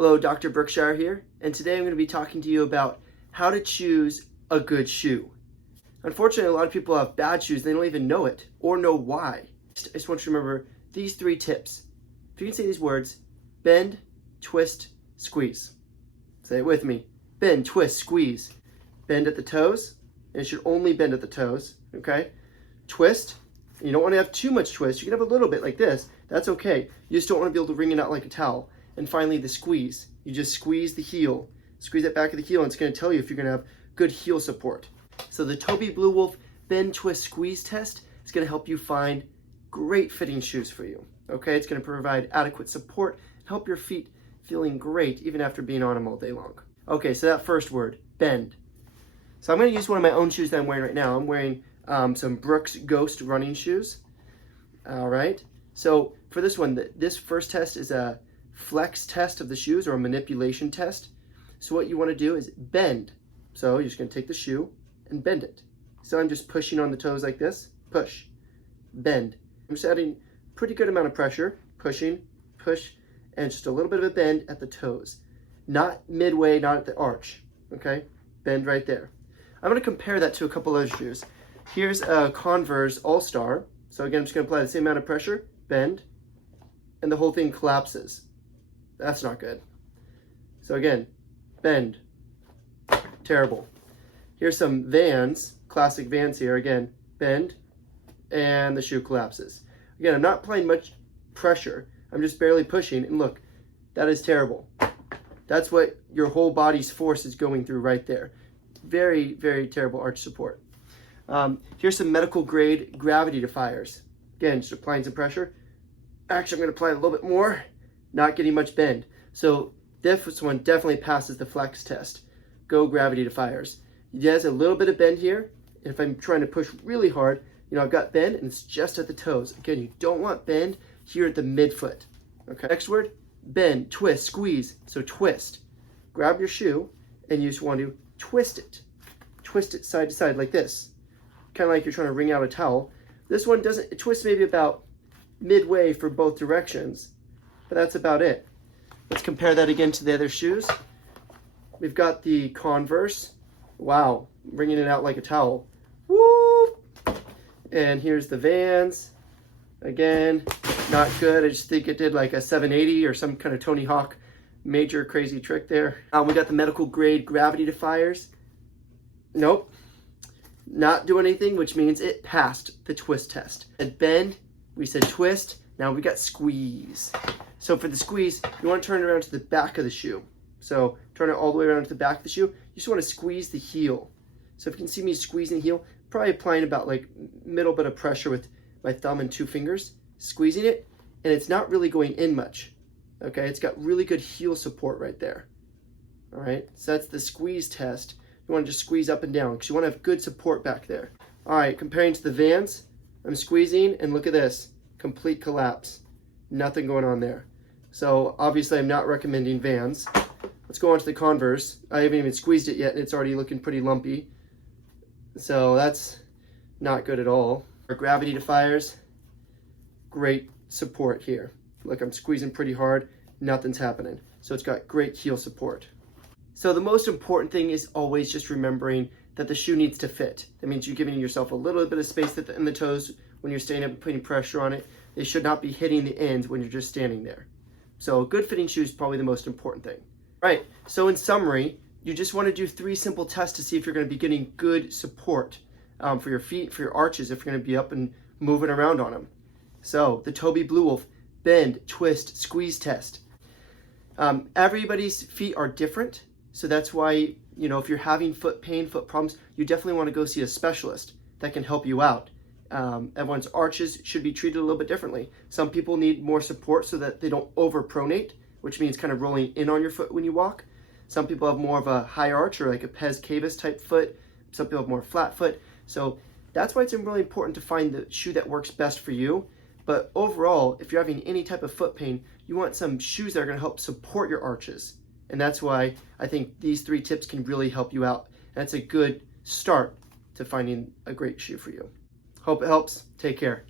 Hello, Dr. Brookshire here, and today I'm going to be talking to you about how to choose a good shoe. Unfortunately, a lot of people have bad shoes, they don't even know it or know why. I just want you to remember these 3 tips. If you can say these words, bend, twist, squeeze. Say it with me. Bend, twist, squeeze. Bend at the toes, and it should only bend at the toes, okay? Twist, you don't want to have too much twist. You can have a little bit like this, that's okay. You just don't want to be able to wring it out like a towel. And finally, the squeeze. You just squeeze the heel. Squeeze that back of the heel, and it's going to tell you if you're going to have good heel support. So the TobyBlueWolf Bend, Twist, Squeeze test is going to help you find great fitting shoes for you. Okay, it's going to provide adequate support, help your feet feeling great even after being on them all day long. Okay, so that first word, bend. So I'm going to use one of my own shoes that I'm wearing right now. I'm wearing some Brooks Ghost running shoes. All right, so for this one, this first test is a flex test of the shoes or a manipulation test. So what you want to do is bend. So you're just going to take the shoe and bend it. So I'm just pushing on the toes like this, push, bend. I'm just adding pretty good amount of pressure, pushing, push, and just a little bit of a bend at the toes. Not midway, not at the arch, okay? Bend right there. I'm going to compare that to a couple other shoes. Here's a Converse All-Star. So again, I'm just going to apply the same amount of pressure, bend, and the whole thing collapses. That's not good. So again, bend, terrible. Here's some Vans, classic Vans here. Again, bend, and the shoe collapses. Again, I'm not applying much pressure. I'm just barely pushing, and look, that is terrible. That's what your whole body's force is going through right there. Very, very terrible arch support. Here's some medical grade gravity defiers. Again, just applying some pressure. Actually, I'm going to apply a little bit more. Not getting much bend. So this one definitely passes the flex test. Go gravity defiers. It has a little bit of bend here. And if I'm trying to push really hard, I've got bend and it's just at the toes. Again, you don't want bend here at the midfoot. Okay. Next word, bend, twist, squeeze. So twist. Grab your shoe and you just want to twist it. Twist it side to side like this. Kind of like you're trying to wring out a towel. This one doesn't, it twists maybe about midway for both directions. But that's about it. Let's compare that again to the other shoes. We've got the Converse. Wow, wringing it out like a towel. Woo! And here's the Vans. Again, not good. I just think it did like a 780 or some kind of Tony Hawk major crazy trick there. We got the medical grade gravity defiers. Nope, not doing anything, which means it passed the twist test. And bend, we said twist. Now we got squeeze. So for the squeeze, you want to turn it around to the back of the shoe. So turn it all the way around to the back of the shoe. You just want to squeeze the heel. So if you can see me squeezing the heel, probably applying about like middle bit of pressure with my thumb and 2 fingers, squeezing it, and it's not really going in much. Okay, it's got really good heel support right there. All right, so that's the squeeze test. You want to just squeeze up and down because you want to have good support back there. All right, comparing to the Vans, I'm squeezing and look at this, complete collapse. Nothing going on there. So obviously I'm not recommending Vans. Let's go on to the Converse. I haven't even squeezed it yet and it's already looking pretty lumpy. So that's not good at all. Our gravity defiers, great support here. Look, I'm squeezing pretty hard, nothing's happening. So it's got great heel support. So the most important thing is always just remembering that the shoe needs to fit. That means you're giving yourself a little bit of space in the toes when you're standing up and putting pressure on it. They should not be hitting the ends when you're just standing there. So a good fitting shoe is probably the most important thing. Right, so in summary, you just want to do 3 simple tests to see if you're going to be getting good support for your feet, for your arches, if you're going to be up and moving around on them. So the TobyBlueWolf bend, twist, squeeze test. Everybody's feet are different, so that's why, if you're having foot pain, foot problems, you definitely want to go see a specialist that can help you out. Everyone's arches should be treated a little bit differently. Some people need more support so that they don't over-pronate, which means kind of rolling in on your foot when you walk. Some people have more of a high arch or like a cavus type foot. Some people have more flat foot. So that's why it's really important to find the shoe that works best for you. But overall, if you're having any type of foot pain, you want some shoes that are going to help support your arches. And that's why I think these 3 tips can really help you out. And it's a good start to finding a great shoe for you. Hope it helps. Take care.